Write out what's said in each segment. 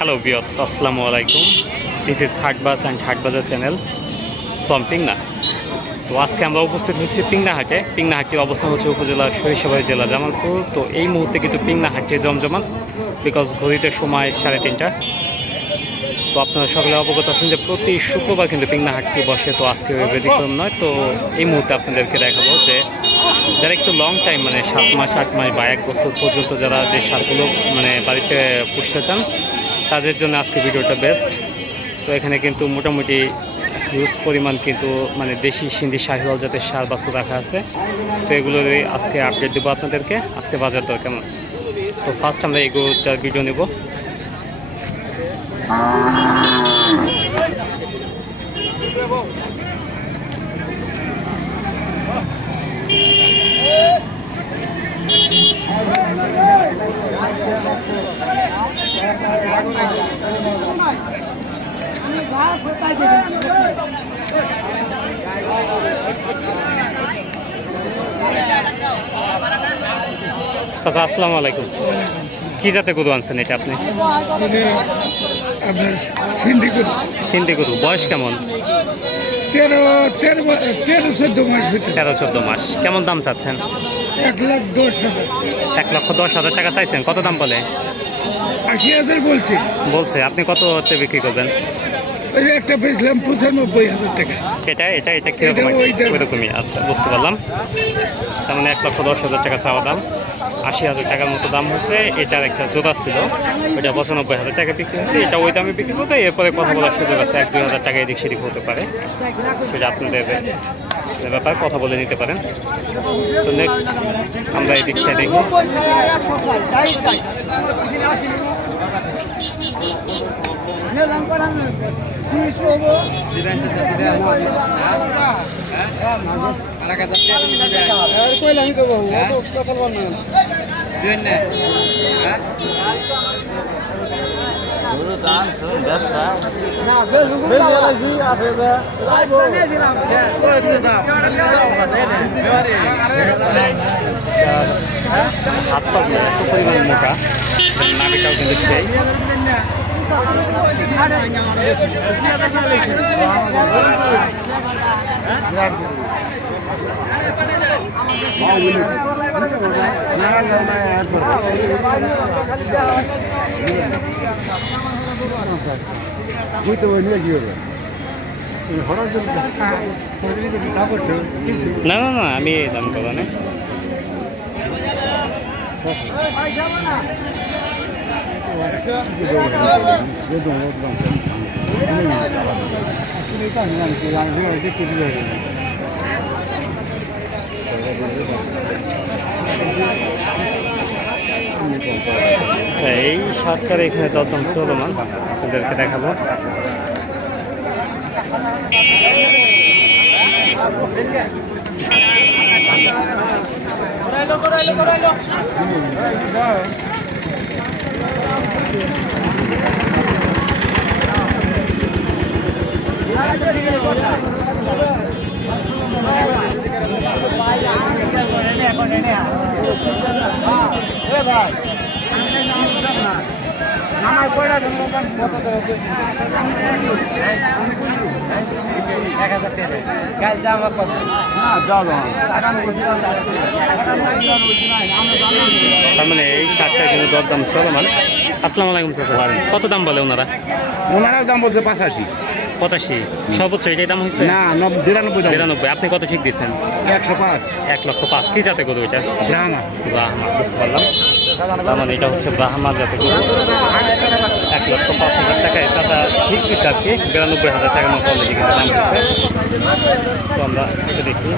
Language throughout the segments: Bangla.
Hello viewers, Assalamu alaikum. This is Hatbaz and Hatbazar channel from Pingna. তো আজকে আমরা উপস্থিত হয়েছি পিংনাহাটে। পিংনাহাটির অবস্থান হচ্ছে উপজেলা সরিষাবাড়ি জেলা জামালপুর। তো এই মুহূর্তে কিন্তু পিংনাহাটে জমজমাট, বিকজ ঘড়িতে সময় 3:30। তো আপনারা সকলে অবগত আছেন যে প্রতি শুক্রবার কিন্তু পিংনাহাটটি বসে। তো আজকে ব্যতিক্রম নয়। তো এই মুহূর্তে আপনাদেরকে দেখাবো যে যারা একটু লং টাইম মানে 7 মাস 8 মাস বা 1 বছর পর্যন্ত যারা যে সারগুলো মানে বাড়িতে পুষতে চান তাদের জন্য আজকে ভিডিওটা বেস্ট। তো এখানে কিন্তু মোটামুটি হিউজ পরিমাণ কিন্তু মানে দেশি সিন্ধি শাহিওয়াল জাতের সার বাছুর রাখা আছে। তো এগুলোর আজকে আপডেট দেবো আপনাদেরকে, আজকে বাজার দর কেমন। তো ফার্স্ট আমরা এগুলোটার ভিডিও নেব। চাচা আসসালামু আলাইকুম। কি জাতে গরু আনছেন এটা আপনি? আপনার সিন্ধি গরু। বয়স কেমন? 13-14 মাস হইতে। 13-14 মাস। কেমন দাম চাচ্ছেন? 1,10,000। 1,10,000 টাকা চাইছেন। কত দাম বলে? 80,000 বলছি। বলছে। আপনি কততে বিক্রি করবেন? ওই যে একটা বেচলাম 95,000 টাকা। এটা কিরকম? ওইরকমই। আচ্ছা, বুঝতে পারলাম। তার মানে 1,10,000 টাকা চাওয়া দাম। 80,000 টাকার মতো দাম হচ্ছে। এটার একটা জোড়া ছিল, ওইটা 95,000 টাকা বিক্রি হচ্ছে। এটা ওই দামে বিক্রি করতে এরপরে কথা বলার সুযোগ আছে। 1-2 হাজার টাকা এদিক সেদিক হতে পারে, সেটা আপনাদের ব্যাপার, কথা বলে নিতে পারেন। তো নেক্সট আমরা এই দিকটা দেখি। হাত পা এত পরিমাণ মোটা, নাবিটাও কিন্তু সেই। না না না, আমি দাম করবো না। আচ্ছা, এই সরকার এখানে দরদাম চলমান, আপনাদেরকে দেখাবো। তার মানে এই শার্টটা কিন্তু দরদাম চলমান। আসসালামু আলাইকুম স্যার। কত দাম বলে ওনারা? দাম বলছে 85। 85 সর্বোচ্চ এটাই দাম হয়েছে? না, 93। আপনি কত ঠিক দিচ্ছেন? 105। 1,05,000। কি জাতে গরু এটা? ব্রাহ্মা। বুঝতে পারলাম। তার মানে এটা হচ্ছে ব্রাহ্মা জাতে গরু। 1,05,000 টাকায় দাদা ঠিক দিচ্ছে আর কি। 92,000 টাকার মতো অলরেডি কিন্তু দাম দিচ্ছে। তো আমরা এটা দেখি।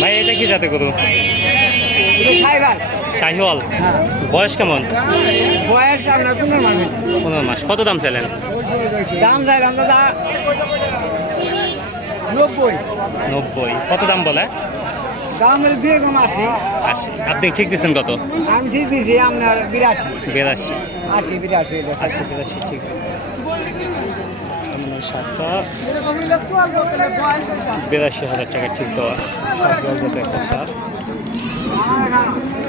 ভাই এটা কি জাতে গরু? শাহিওয়াল। বয়স কেমন? বয়স 15 মাস। কত দাম চাইলেন? দাম চাইলাম দাদা 90। কত দাম বলে? দাম দিয়ে কম 80। আপনি ঠিক দিচ্ছেন কত? আমি ঠিক দিয়েছি আপনার 82। 82। 80 82 80 82 ঠিক দিচ্ছেন। এই শার্টটা 82,000 টাকা ঠিক দেওয়া শাহিওয়াল জাতের একটা শার্ট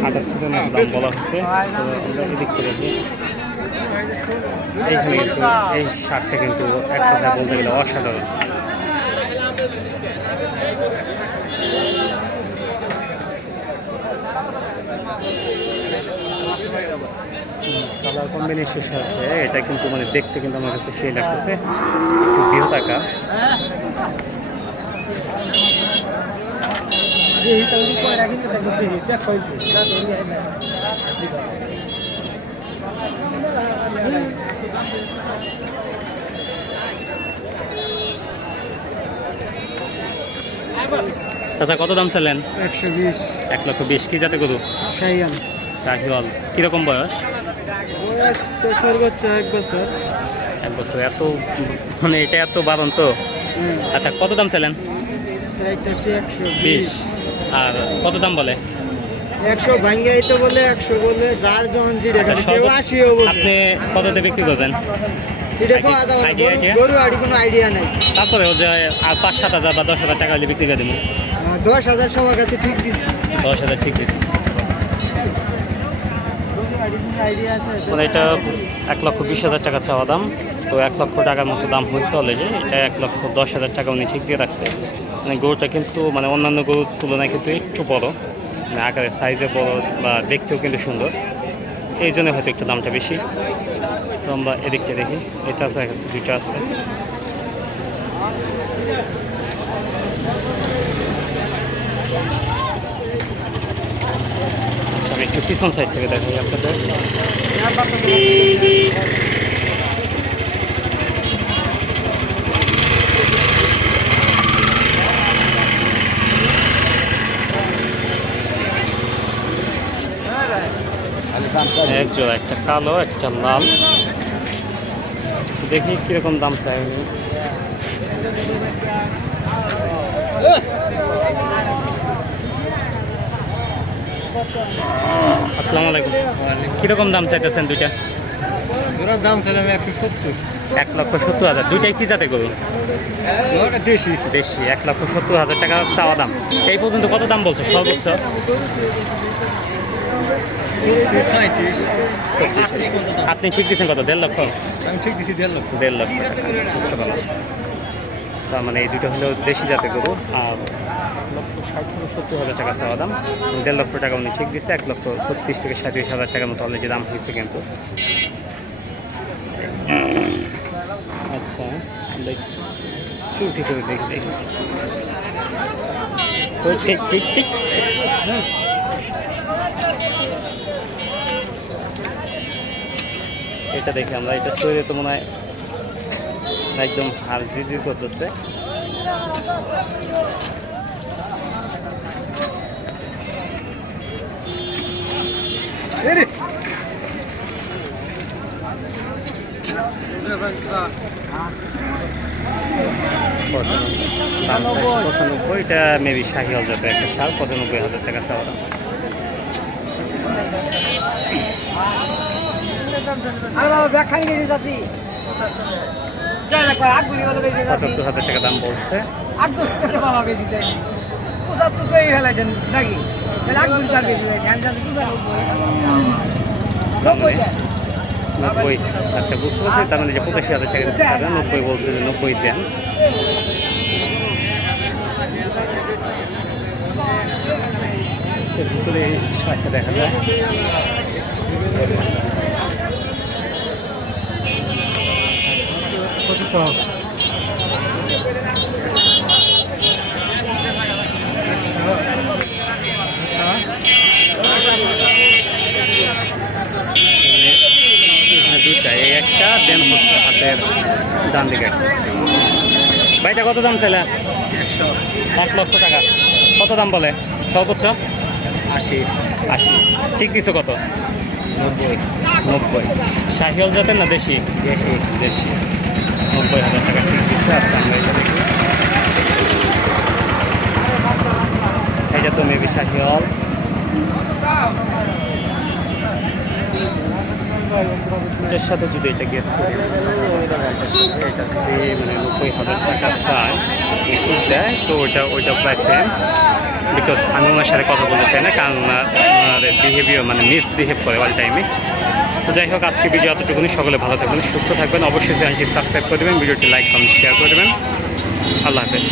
78 দাম বলা হচ্ছে। তো আমরা এদিক থেকে দেখি এইখানে কিন্তু এই শার্টটা কিন্তু এক কথায় বলতে গেলে অসাধারণ। কালার কম্বিনেশন সাথে এটা কিন্তু মানে দেখতে কিন্তু আমার কাছে সেই লাগতেছে একটু বৃহৎ আকার। চাচা কত দাম চাইলেন? 120 1,20,000 কি জাতে গরু? শাহিয়াল শাহিওয়াল কিরকম বয়স? বয়স তো সর্বোচ্চ 1 বছর। 1 বছর এত মানে এটা এত বারণ তো। আচ্ছা কত দাম চাইলেন? চাইতেছি 20। আর কত দাম বলে? 100 ভাঙ্গাই তো বলে 100 বলে যার যখন জিরে আচ্ছা, কেউ সর্বোচ্চ 80ও বলে। আপনি কততে বিক্রি করবেন? এটা কোয়া দাও idea? গরু আড়ি কোনো আইডিয়া নাই। তারপরে ও যে আর 5-7 হাজার বা 10,000 টাকা হলে বিক্রি করে দেবো। 10,000 সবার কাছে ঠিক দিচ্ছি। 10,000 ঠিক দিচ্ছি। আইডিয়া আছে মানে এটা 1,20,000 টাকা চাওয়া দাম। তো 1 লক্ষ টাকার মতো দাম হয়েছে অলরেডি। এটা 1,10,000 টাকা উনি ঠিক দিয়ে রাখছে। মানে গরুটা কিন্তু মানে অন্যান্য গরুর তুলনায় কিন্তু একটু বড়, মানে আকারে সাইজে বড় বা দেখতেও কিন্তু সুন্দর, এই জন্য হয়তো একটু দামটা বেশি। তো আমরা এদিকটা দেখি, এই চাচার কাছে দুইটা আছে। আচ্ছা আমি একটু পিছন সাইড থেকে দেখাই আপনাদের। এক জোড়া, একটা কালো একটা লাল। দেখি কিরকম দাম চাই। আসসালামু আলাইকুম। কিরকম দাম চাইতেছেন দুইটা? ওরা দাম ছিলাম 170। 1,70,000। দুইটাই কি জাতে গরু? ওটা দেশি বেশি 1,70,000 টাকা চাওয়া দাম। এই পর্যন্ত কত দাম বলছে সর্বোচ্চ? 35। আপনি ঠিক দিচ্ছেন কত? 1.5 লক্ষ? আমি ঠিক দিছি 1.5 লক্ষ। 1.5 লক্ষ টাকা, বুঝতে পারলাম। তার মানে এই দুটো হলো দেশি জাতে গরু। আর 1,60,000-1,70,000 টাকা চাওয়া দাম। 1.5 লক্ষ টাকা উনি ঠিক দিচ্ছে। 1,36,000 থেকে 37,000 টাকার মতো অলরেডি দাম হয়েছে কিন্তু। আচ্ছা ঠিক করে দেখি দেখি। তো ঠিক ঠিক ঠিক। এটা দেখি আমরা, এটা তৈরি তো মনে হয় একদম হার জিজির করতেছে। দাম চাইছে 95। এটা মেবি শাহিওয়াল জাতের একটা সার। 95,000 টাকা চাওয়া দাম। 75,000 টাকা দাম বলছে। নব্বই। আচ্ছা বুঝতে পারছি, তার মানে যে 85,000 টাকা দিতে পারবে। 90 বলছে যে 90 দেন। আচ্ছা ভিতরে শার্টটা দেখা যায়। দুইটা, এই একটা দেন হচ্ছে হাতের ডান দিকে। ভাইটা কত দাম চাইলে? 1 লক্ষ টাকা। কত দাম বলে সর্বোচ্চ? 80। ঠিক দিছো কত? 90। শাহিওয়াল জাতের না দেশি? দেশি। 90,000 টাকা ঠিক দিচ্ছে। আচ্ছা আমরা এটা দেখি। এটা তো মেবি শাহিওয়াল। এর সাথে যদি এটা গেস করি, এটা মানে 90,000 টাকা চায়, ওষুধ দেয়, তো ওইটা প্রায় সেম। বিকজ আমি ওনার সাথে কথা বলতে চাই না, কারণ ওনার বিহেভিয়ার মানে মিসবিহেভ করে অল টাইমে। তো যাই হোক, আজকে ভিডিও এতটুকুনি। সকলে ভালো থাকবেন, সুস্থ থাকবেন, অবশ্যই চ্যানেলটি সাবস্ক্রাইব করে দেবেন, ভিডিওটি লাইক কমেন্ট শেয়ার করে দেবেন। আল্লাহ হাফেজ।